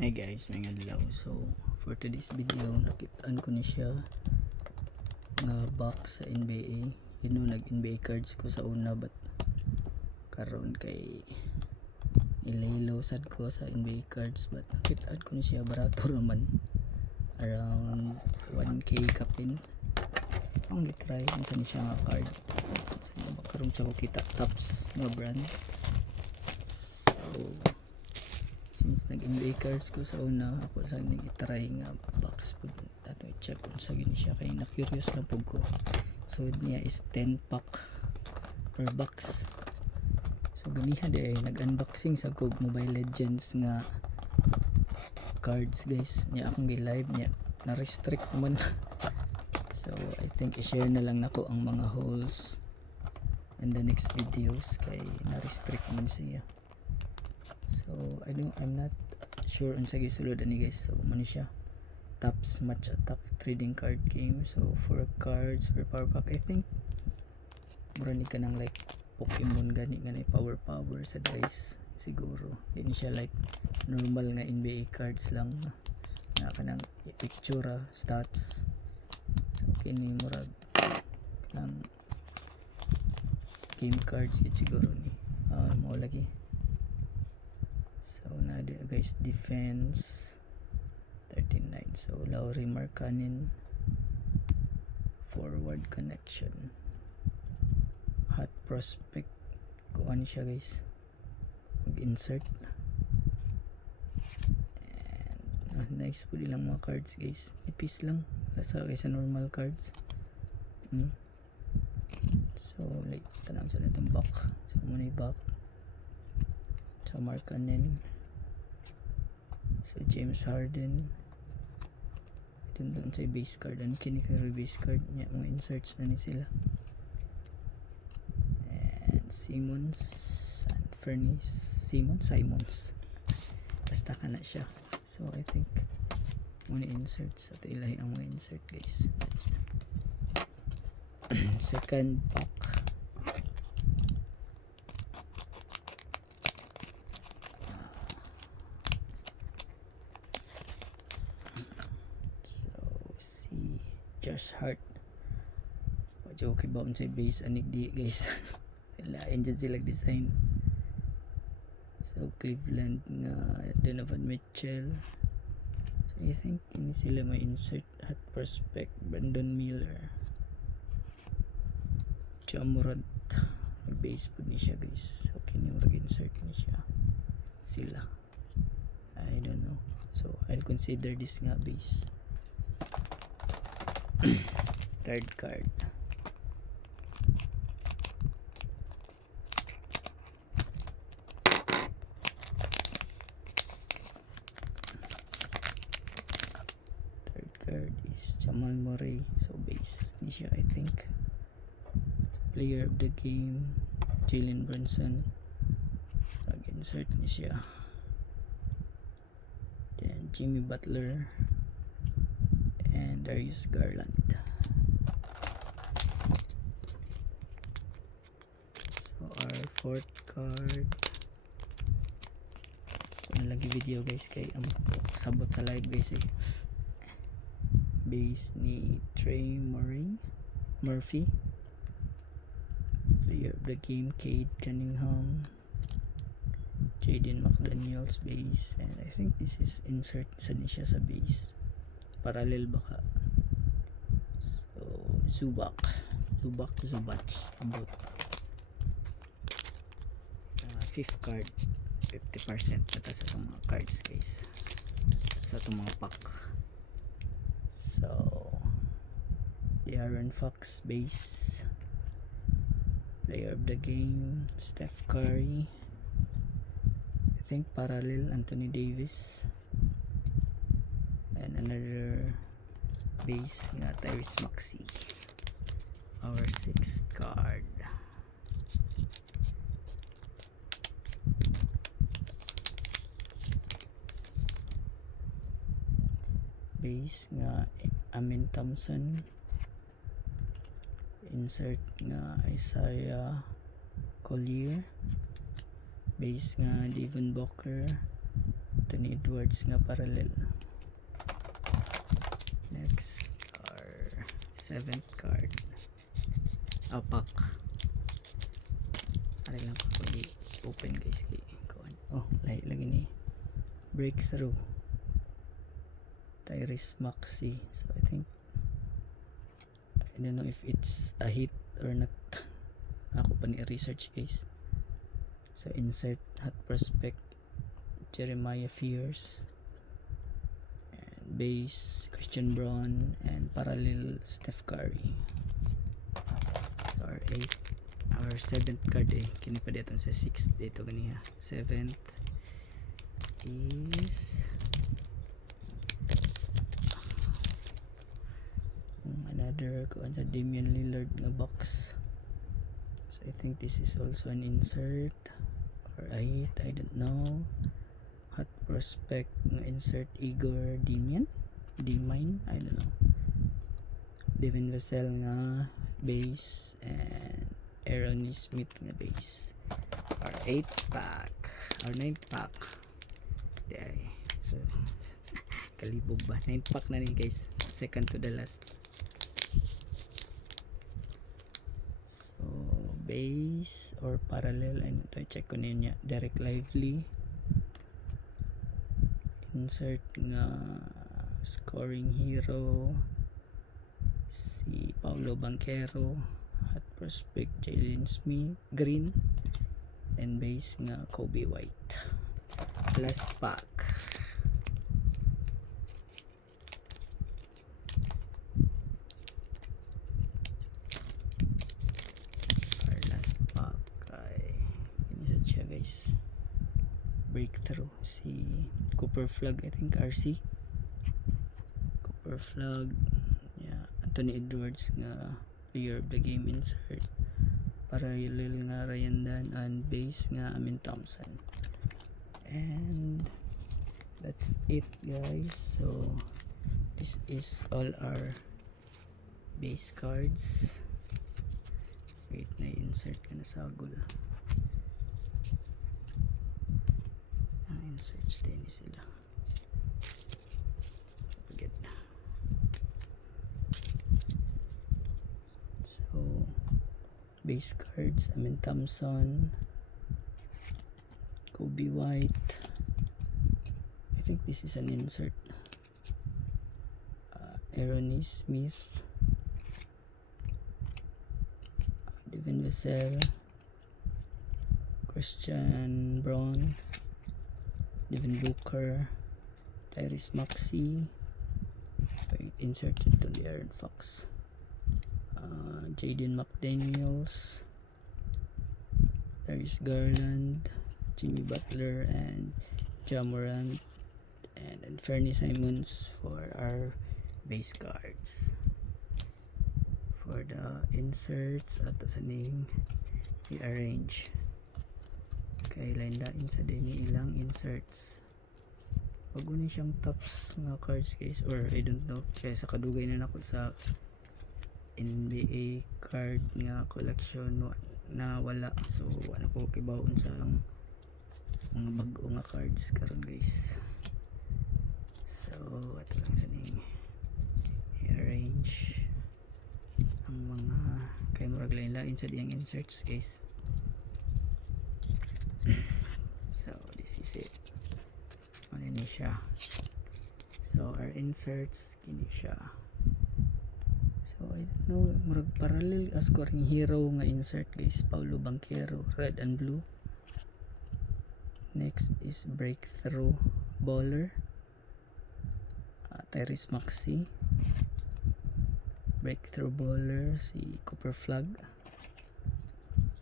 Hi guys, may adlaw. So for today's video, nakitaan ko ni siya nga box sa NBA. Nag NBA cards ko sa una, but karon kay ilaylo sad ko sa NBA cards, but nakitaan ko ni siya barato naman, around 1k kapin. Ang gitry unsa ni siya nga card. So karon siya ko kita tops nga brand. So since nag-NBA cards ko sa una, ako lang nang itry nga box po ato i-check kung sa gini siya, kay na-curious lang po ko. So niya is 10 pack per box. So ganiha day nag-unboxing sa kog Mobile Legends nga cards guys. Niya akong gi-live niya na-restrict naman. So I think i-share na lang nako ang mga holes in the next videos kay na-restrict man siya. So I'm not sure unsa gisulod ani guys. So mano siya, Tops Match Attack trading card game. So 4 cards per power pack. I think mura ni kanang like Pokemon gani nga na power sa guys siguro. Hindi siya like normal nga NBA cards lang na kanang picture stats. So kini mura kanang game cards yun siguro ni mo lagi. So na guys, defense 39. So Lauri Markkanen, forward connection, hot prospect kuan siya guys, mag insert, and nice po lang mga cards guys, ipis lang lasa kaysa normal cards. So like tanang sa itong back, so muna back, so Markkanen, so James Harden, doon sa base card, ano kini kay base card niya, mga inserts na ni sila, and Simons and Simons basta ka na siya. So I think muna inserts, at ilahi ang mga insert guys. Second pack, Josh Hart. Medyo okay ba sa base anig di guys. Lain dyan sila design. So Cleveland nga Donovan Mitchell. So I think ini sila may insert, hot prospect Brandon Miller, Jamorant. May base po ni siya guys. So kini murag insert ni siya sila, I don't know. So I'll consider this nga base. Third card, is Jamal Murray. So base ni siya I think. Player of the game, Jalen Brunson, mag insert ni siya. Then Jimmy Butler and Darius Garland. So our fourth card, nalagi video guys kay sabot sa live guys base ni Trey Murphy, player of the game Cade Cunningham, Jaden McDaniels base, and I think this is insert sa niya sa base, parallel baka. So Zubac about fifth card, 50% na sa itong mga cards guys, sa itong mga pack. So De'Aaron Fox base, player of the game Steph Curry, I think parallel Anthony Davis, and another base nga Tyrese Maxey. Our sixth card, base nga Amin Thompson, insert nga Isaiah Collier, base nga Devin Booker, Anthony Edwards nga parallel. Next our 7th card, Apak. Ari lang ko i-open guys kay kuan. Oh, lahi lagi ni Breakthrough, Tyrese Maxey. So I think, I don't know if it's a hit or not. Ako pa ni research guys. So insert Hot Prospect, Jeremiah Fears, and base Christian Braun, and parallel Steph Curry. So our 7th card kini pa dito sa 6th dito ganiya. 7th is another kuan sa Damian Lillard nga box. So I think this is also an insert or a hit, I don't know. Hot Prospect nga insert, Igor Damian, I don't know. Devin Vassell nga base, and Aaron Smith nga base. Our 8th pack, our 9th pack. Okay. So kalibog ba? 9th pack na ni guys, second to the last. So base or parallel, ano to, check ko niya. Derek Lively, insert nga scoring hero si Paolo Banchero. Hot Prospect Jalen Smith Green, and base nga Kobe White. Last pack. Our last pack ay inisad siya guys. Breakthrough si Cooper Flag, I think RC. Cooper Flag, yeah. Anthony Edwards nga player of the game insert. Parallel nga Ryan Dan, and base nga Amin Thompson. And that's it guys. So this is all our base cards. Wait, na insert ka na sa agul. Insert din sila. Forget na. So base cards, Amin Thompson, Kobe White. I think this is an insert. Aaron Smith, Devin Vassell, Christian Braun, Devin Booker, Tyrese Maxey. Inserted to the Aaron Fox. Jaden McDaniels, Darius Garland, Jimmy Butler, and Ja Morant, and Fernie Simons for our base cards. For the inserts, ato sa name i-arrange kay lain lain sa din ilang inserts. Wag ni siyang tops nga cards guys, or I don't know, kaya sa kadugay na nako sa NBA card nga collection na wala, so wala ko kibawon sa mga bag-o nga cards karon guys. So ato lang sa ning i-arrange ang mga kay murag lain-lain sa diyang inserts guys. So this is it. Ano ni siya. So our inserts kini siya. So I don't know, murag parallel scoring hero nga insert guys, Paolo Banchero, red and blue. Next is Breakthrough Baller, Tyrese Maxey. Breakthrough Baller si Cooper Flag.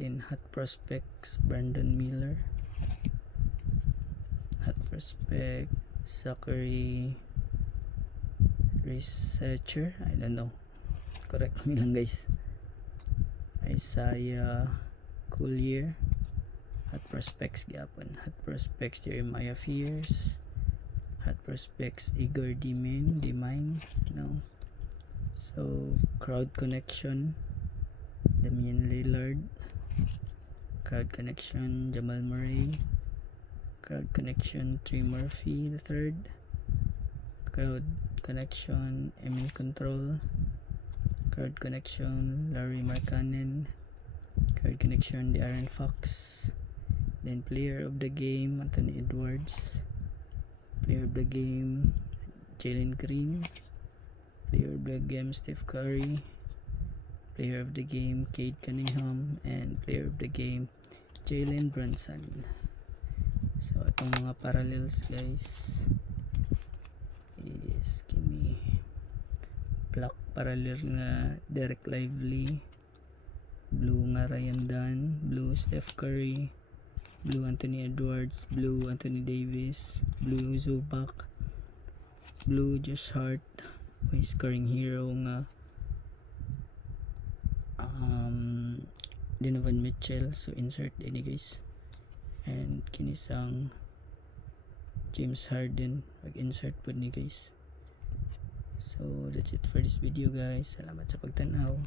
Then Hot Prospects Brandon Miller. Hot Prospect Zachary Researcher, I don't know, correct me lang guys. Isaiah Collier. Hot Prospects gyapon. Hot Prospects Jeremiah Fears. Hot Prospects Igor Damian, no. So Crowd Connection Damian Lillard. Crowd Connection Jamal Murray. Crowd connection, Trey Murphy the third. Crowd connection, Emil Control. Crowd connection, Larry Markkanen. Crowd connection, De'Aaron Fox. Then player of the game, Anthony Edwards. Player of the game, Jalen Green. Player of the game, Steph Curry. Player of the game, Cade Cunningham. And player of the game, Jalen Brunson. So itong mga parallels guys is kini black parallel nga Derek Lively, blue nga Ryan Dunn, blue Steph Curry, blue Anthony Edwards, blue Anthony Davis, blue Zubac, blue Josh Hart, may scoring hero nga Donovan Mitchell. So insert ini guys, and kinisang James Harden, mag-insert po ni guys. So that's it for this video guys, salamat sa pagtanaw.